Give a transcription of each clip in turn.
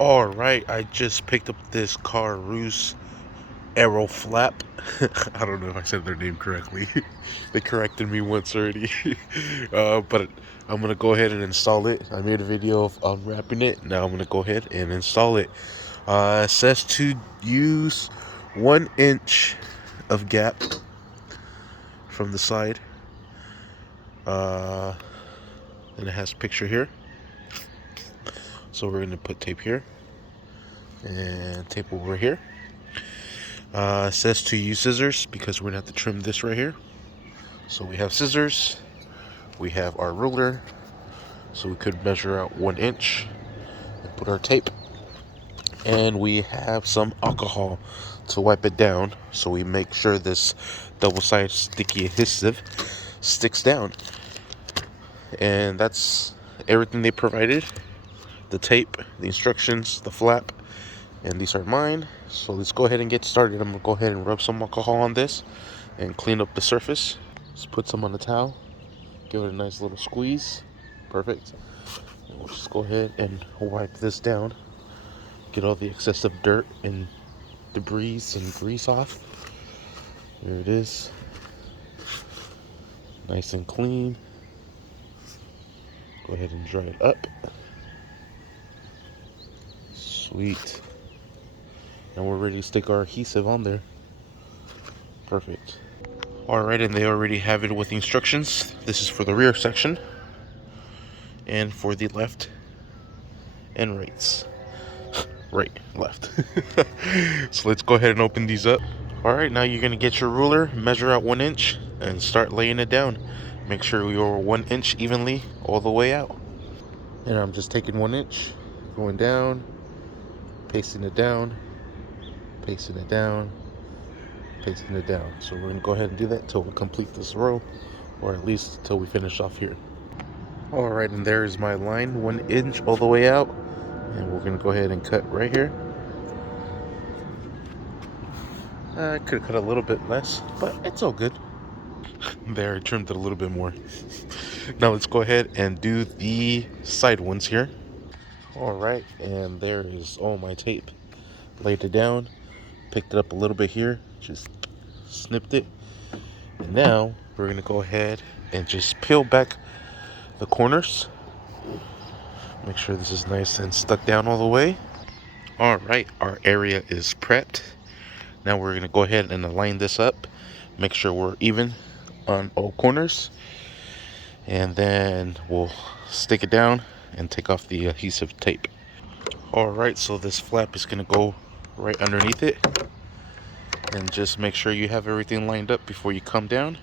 Alright, I just picked up this Carus Aero flap. I don't know if I said their name correctly. They corrected me once already. But I'm gonna go ahead and install it. I made a video of unwrapping it. Now I'm gonna go ahead and install it. It says to use 1 inch of gap from the side. And it has a picture here. So we're gonna put tape here and tape over here. It says to use scissors because we're gonna have to trim this right here. So we have scissors, we have our ruler, so we could measure out 1 inch and put our tape, and we have some alcohol to wipe it down so we make sure this double-sided sticky adhesive sticks down. And that's everything they provided: the tape, the instructions, the flap, and these are mine. So let's go ahead and get started. I'm gonna go ahead and rub some alcohol on this and clean up the surface. Just put some on the towel, give it a nice little squeeze. Perfect. And we'll just go ahead and wipe this down, get all the excessive dirt and debris and grease off. There it is, nice and clean. Go ahead and dry it up. Sweet. And we're ready to stick our adhesive on there. Perfect. Alright, and they already have it with the instructions. This is for the rear section and for the left and rights. Right, left. So let's go ahead and open these up. Alright, now you're going to get your ruler, measure out 1 inch, and start laying it down. Make sure you're 1 inch evenly all the way out. And I'm just taking 1 inch, going down, pasting it down, pasting it down, pasting it down. So we're going to go ahead and do that till we complete this row, or at least till we finish off here. Alright, and there is my line, 1 inch all the way out. And we're going to go ahead and cut right here. I could have cut a little bit less, but it's all good. There, I trimmed it a little bit more. Now let's go ahead and do the side ones here. Alright, and there is all my tape. Laid it down, picked it up a little bit here, just snipped it. And now we're going to go ahead and just peel back the corners. Make sure this is nice and stuck down all the way. Alright, our area is prepped. Now we're going to go ahead and align this up. Make sure we're even on all corners. And then we'll stick it down and take off the adhesive tape. Alright, so this flap is going to go right underneath it. And just make sure you have everything lined up before you come down.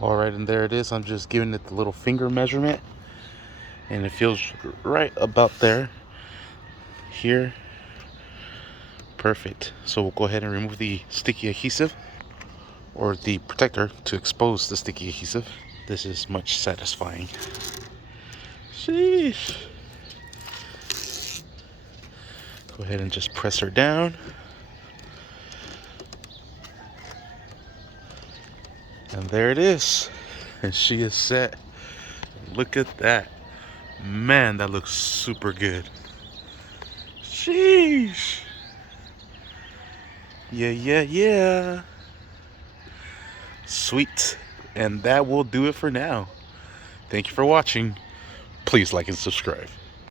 Alright, and there it is. I'm just giving it the little finger measurement. And it feels right about there. Here. Perfect. So we'll go ahead and remove the sticky adhesive, or the protector, to expose the sticky adhesive. This is much satisfying. Sheesh. Go ahead and just press her down. And there it is. And she is set. Look at that. Man, that looks super good. Sheesh. Yeah. Sweet. And that will do it for now. Thank you for watching. Please like and subscribe.